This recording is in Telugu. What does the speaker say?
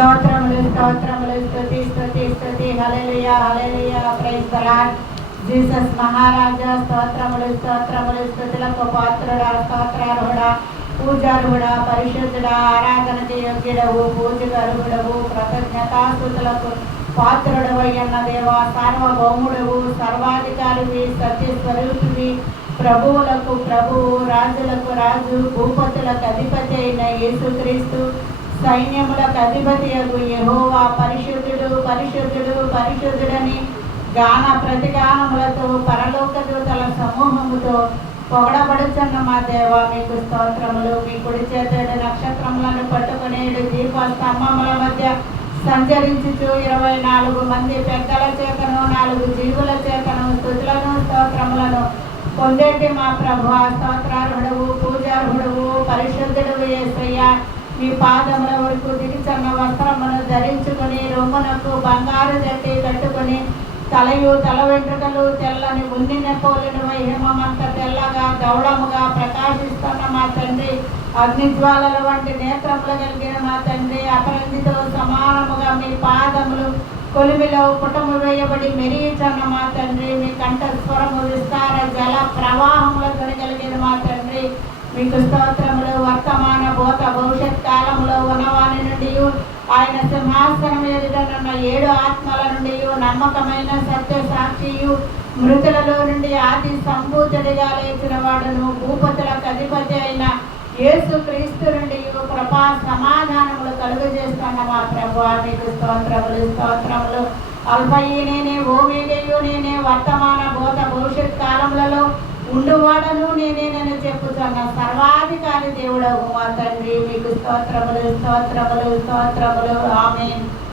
స్తోత్రములు స్తోత్రములు స్తుతి స్తుతి స్తుతి hallelujah hallelujah praise the Lord Jesus మహారాజా స్తోత్రములు స్తోత్రములు స్తుతులకు పాత్రుడా స్తోత్రార్హుడా పూజార్హుడా పరిశుద్ధుడా ఆరాధనకి యోగ్యుడవు పూజకు అర్హుడవు కృతజ్ఞతాస్తుతులకు పాత్రుడవయ్యన్న దేవా సార్వభౌముడవు సర్వాధికారివి సత్యస్వరూపివి ప్రభువులకు ప్రభువు రాజులకు రాజు భూపతులకు అధిపతి అయిన యేసుక్రీస్తు సైన్యములకు అధిపతియగు యెహోవా పరిశుద్ధుడు పరిశుద్ధుడు పరిశుద్ధుడని గాన ప్రతిగానములతో పరలోక దూతల సమూహముతో పొగడబడుచున్న మా దేవ మీకు స్తోత్రములు. మీ కుడి చేతేడు నక్షత్రములను పట్టుకునేడు దీప స్తంభముల మధ్య సంచరించుచు 24 మంది పెద్దల చేతను 4 జీవుల చేతను స్తుతులను స్తోత్రములను పొందేటి మా ప్రభువా స్తోత్రార్హుడవు పూజార్హుడవు పరిశుద్ధుడవు యేసయ్యా. మీ పాదముల వరకు దిగిచన్న వస్త్రమును ధరించుకొని రొమ్మునకు బంగారు జట్టి కట్టుకొని తలయు తల వెంట్రుకలు తెల్లని ఉన్నిన పోలిన హిమమంత తెల్లగా దౌడముగా ప్రకాశిస్తున్న మా తండ్రి అగ్నిజ్వాలల వంటి నేత్రములు కలిగిన మా తండ్రి అపరంజితో సమానముగా మీ పాదములు కొలిమిలో పుటము వేయబడి మెరియుచున్న మా తండ్రి మీ కంఠ స్వరము విస్తార జల ప్రవాహములతో కలిగిన మా తండ్రి మీకు స్తోత్రములు. వర్తమాన భూత భవిష్యత్ కాలంలో ఉన్నవాని నుండి ఆయన సింహాసనం ఎదుటనున్న 7 ఆత్మల నుండి నమ్మకమైన సత్య సాక్షియు మృతులలో నుండి ఆది సంభూతుడిగా లేచిన వాడును భూపతులకు అధిపతి అయిన యేసు క్రీస్తు నుండి కృపా సమాధానములు కలుగజేస్తున్న మా ప్రభువా మీకు స్తోత్రములు స్తోత్రములు. అల్ఫయు నేనే ఓమేగయు నేనే వర్తమాన భూత భవిష్యత్ కాలములలో ఉండువాడను నేనేనని చెప్పుతున్న సర్వాధికారి దేవుడవు మా తండ్రి మీకు స్తోత్రములు స్తోత్రములు స్తోత్రములు. ఆమేన్.